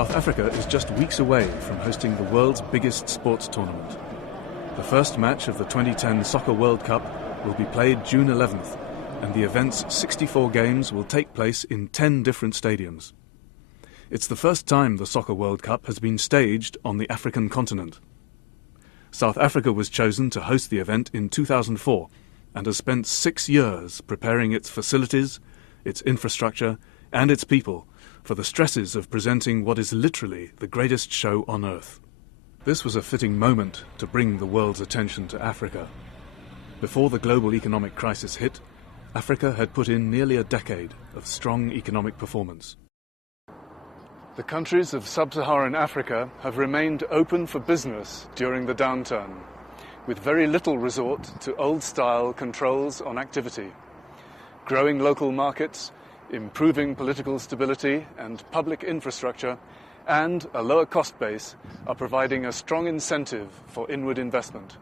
South Africa is just weeks away from hosting the world's biggest sports tournament. The first match of the 2010 FIFA World Cup will be played June 11th, and the event's 64 games will take place in 10 different stadiums. It's the first time the FIFA World Cup has been staged on the African continent. South Africa was chosen to host the event in 2004 and has spent 6 years preparing its facilities, its infrastructure and its people for the stresses of presenting what is literally the greatest show on earth. This was a fitting moment to bring the world's attention to Africa. Before the global economic crisis hit, Africa had put in nearly a decade of strong economic performance. The countries of sub-Saharan Africa have remained open for business during the downturn, with very little resort to old-style controls on activity. Growing local markets, improving political stability and public infrastructure, and a lower cost base are providing a strong incentive for inward investment.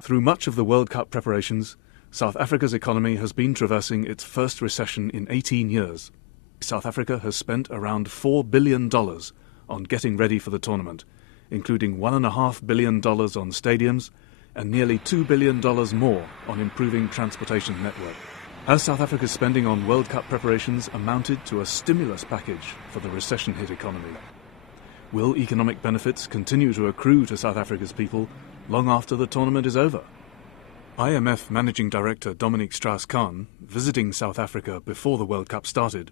Through much of the World Cup preparations, South Africa's economy has been traversing its first recession in 18 years. South Africa has spent around $4 billion on getting ready for the tournament, including $1.5 billion on stadiums and nearly $2 billion more on improving transportation network. Has South Africa's spending on World Cup preparations amounted to a stimulus package for the recession-hit economy? Will economic benefits continue to accrue to South Africa's people long after the tournament is over? IMF Managing Director Dominique Strauss-Kahn, visiting South Africa before the World Cup started,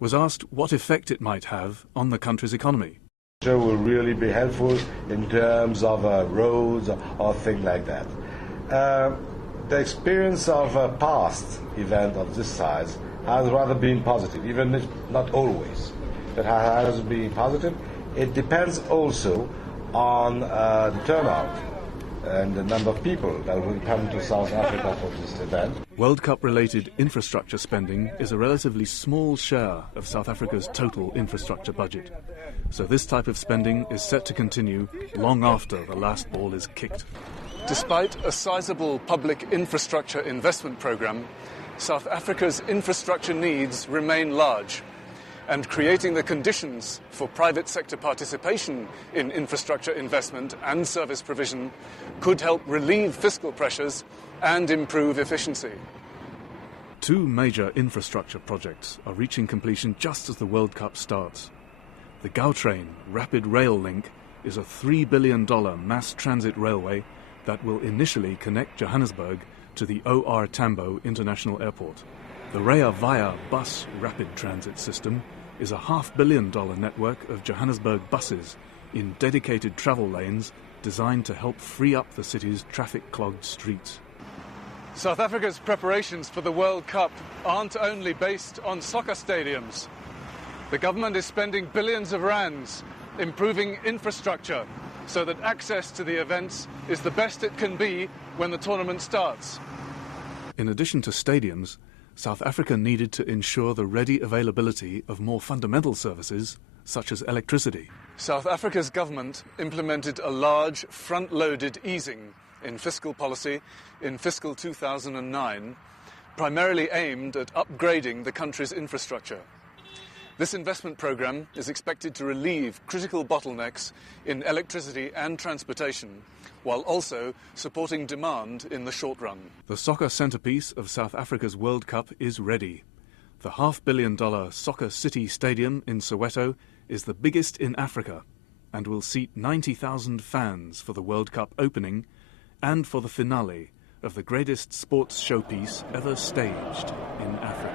was asked what effect it might have on the country's economy. It will really be helpful in terms of roads or things like that. The experience of a past event of this size has rather been positive, even if not always. But has been positive. It depends also on the turnout and the number of people that will come to South Africa for this event. World Cup-related infrastructure spending is a relatively small share of South Africa's total infrastructure budget. So this type of spending is set to continue long after the last ball is kicked. Despite a sizable public infrastructure investment program, South Africa's infrastructure needs remain large, and creating the conditions for private sector participation in infrastructure investment and service provision could help relieve fiscal pressures and improve efficiency. 2 major infrastructure projects are reaching completion just as the World Cup starts. The Gautrain rapid rail link is a $3 billion mass transit railway that will initially connect Johannesburg to the OR Tambo International Airport. The Rea Vaya bus rapid transit system is a $500 million network of Johannesburg buses in dedicated travel lanes designed to help free up the city's traffic-clogged streets. South Africa's preparations for the World Cup aren't only based on soccer stadiums. The government is spending billions of rands improving infrastructure so that access to the events is the best it can be when the tournament starts. In addition to stadiums, South Africa needed to ensure the ready availability of more fundamental services, such as electricity. South Africa's government implemented a large front-loaded easing in fiscal policy in fiscal 2009, primarily aimed at upgrading the country's infrastructure. This investment program is expected to relieve critical bottlenecks in electricity and transportation, while also supporting demand in the short run. The soccer centrepiece of South Africa's World Cup is ready. The $500 million Soccer City Stadium in Soweto is the biggest in Africa and will seat 90,000 fans for the World Cup opening and for the finale of the greatest sports showpiece ever staged in Africa.